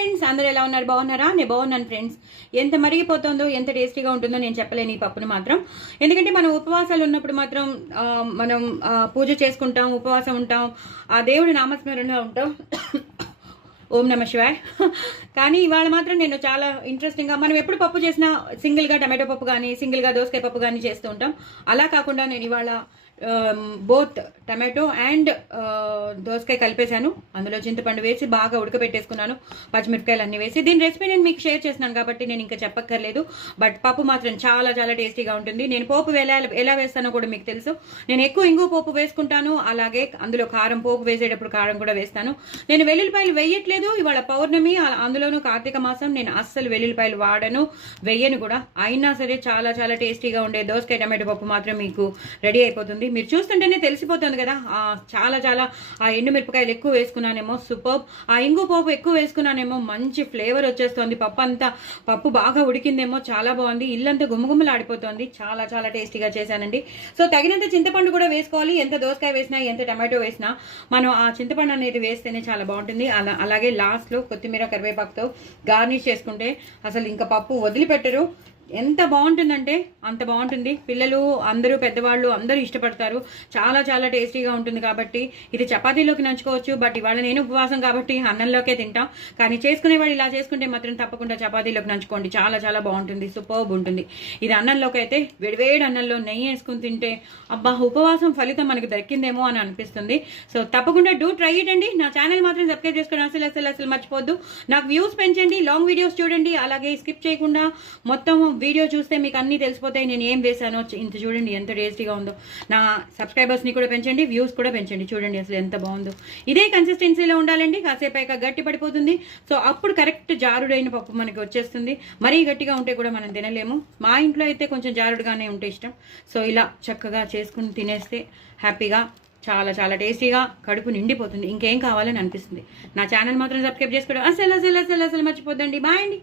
Friends, అందరూ ఎలా ఉన్నారు? బాగున్నారా? నేను బాగున్నాను ఫ్రెండ్స్. ఎంత మరిగిపోతుందో, ఎంత టేస్టీగా ఉంటుందో నేను చెప్పలేను ఈ పప్పును మాత్రం. ఎందుకంటే మనం ఉపవాసాలు ఉన్నప్పుడు మాత్రం మనం పూజ చేసుకుంటాం, ఉపవాసం ఉంటాం, ఆ దేవుడి నామస్మరణలో ఉంటాం. ఓం నమ శివాయ్. కానీ ఇవాళ మాత్రం నేను చాలా ఇంట్రెస్టింగ్గా, మనం ఎప్పుడు పప్పు చేసినా సింగిల్గా టమాటో పప్పు కానీ సింగిల్గా దోసకాయ పప్పు కానీ చేస్తూ ఉంటాం. అలా కాకుండా నేను ఇవాళ బోత్ టమాటో అండ్ దోసకాయ కలిపేశాను. అందులో చింతపండు వేసి బాగా ఉడకబెట్టేసుకున్నాను, పచ్చిమిరపకాయలు అన్నీ వేసి. దీని రెసిపీ నేను మీకు షేర్ చేస్తున్నాను కాబట్టి నేను ఇంకా చెప్పక్కర్లేదు. బట్ పప్పు మాత్రం చాలా చాలా టేస్టీగా ఉంటుంది. నేను పోపు ఎలా వేస్తానో కూడా మీకు తెలుసు. నేను ఎక్కువ ఇంగు పోపు వేసుకుంటాను, అలాగే అందులో కారం, పోపు వేసేటప్పుడు కారం కూడా వేస్తాను. నేను వెల్లుల్లిపాయలు వేయట్లేదు, ఇవాళ పౌర్ణమి, అందులోనూ కార్తీక మాసం. నేను అస్సలు వెల్లుల్లిపాయలు వాడను, వెయ్యను కూడా. అయినా సరే చాలా చాలా టేస్టీగా ఉండే దోసకాయ టమాటో పప్పు మాత్రం మీకు రెడీ అయిపోతుంది. మీరు చూస్తుంటేనే తెలిసిపోతుంది కదా. చాలా చాలా ఆ ఎండుమిరపకాయలు ఎక్కువ వేసుకున్నానేమో, సూపర్. ఆ ఇంగు పోపు ఎక్కువ వేసుకున్నానేమో, మంచి ఫ్లేవర్ వచ్చేస్తుంది. పప్పు బాగా ఉడికిందేమో, చాలా బాగుంది. ఇల్లంతా గుమ్మగుమ్మలు ఆడిపోతుంది. చాలా చాలా టేస్టీగా చేశానండి. సో తగినంత చింతపండు కూడా వేసుకోవాలి. ఎంత దోసకాయ వేసినా, ఎంత టమాటో వేసినా మనం ఆ చింతపండు అనేది వేస్తేనే చాలా బాగుంటుంది. అలాగే లాస్ట్లో కొత్తిమీర, కరివేపాకుతో గార్నిష్ చేసుకుంటే అసలు ఇంకా పప్పు వదిలిపెట్టరు. ఎంత బాగుంటుందంటే అంత బాగుంటుంది. పిల్లలు అందరూ, పెద్దవాళ్ళు అందరూ ఇష్టపడతారు. చాలా చాలా టేస్టీగా ఉంటుంది. కాబట్టి ఇది చపాతీలోకి నంచుకోవచ్చు. బట్ ఇవాళ నేను ఉపవాసం కాబట్టి అన్నంలోకే తింటాం. కానీ చేసుకునేవాళ్ళు ఇలా చేసుకుంటే మాత్రం తప్పకుండా చపాతీలోకి నంచుకోండి. చాలా చాలా బాగుంటుంది, సూపర్బ్ ఉంటుంది. ఇది అన్నంలోకి అయితే వేడివేడి అన్నంలో నెయ్యి వేసుకుని తింటే అబ్బా, ఉపవాసం ఫలితం మనకు దక్కిందేమో అని అనిపిస్తుంది. సో తప్పకుండా డూ ట్రై ఇట్ అండి. నా ఛానల్ మాత్రం సబ్స్క్రైబ్ చేసుకోండి, అసలు మర్చిపోద్దు. నాకు వ్యూస్ పెంచండి, లాంగ్ వీడియోస్ చూడండి, అలాగే స్కిప్ చేయకుండా మొత్తం వీడియో చూస్తే మీకు అన్నీ తెలిసిపోతాయి నేను ఏం వేసానో. ఇంత చూడండి ఎంత టేస్టీగా ఉందో. నా సబ్స్క్రైబర్స్ని కూడా పెంచండి, వ్యూస్ కూడా పెంచండి. చూడండి అసలు ఎంత బాగుందో. ఇదే కన్సిస్టెన్సీలో ఉండాలండి. కాసేపు గట్టి పడిపోతుంది. సో అప్పుడు కరెక్ట్ జారుడైన పప్పు మనకి వచ్చేస్తుంది. మరీ గట్టిగా ఉంటే కూడా మనం తినలేము. మా ఇంట్లో అయితే కొంచెం జారుడుగానే ఉంటే ఇష్టం. సో ఇలా చక్కగా చేసుకుని తినేస్తే హ్యాపీగా, చాలా చాలా టేస్టీగా కడుపు నిండిపోతుంది. ఇంకేం కావాలని అనిపిస్తుంది. నా ఛానల్ మాత్రం సబ్స్క్రైబ్ చేసుకోవడం అసలు మర్చిపోద్దండి. బాయ్ అండి.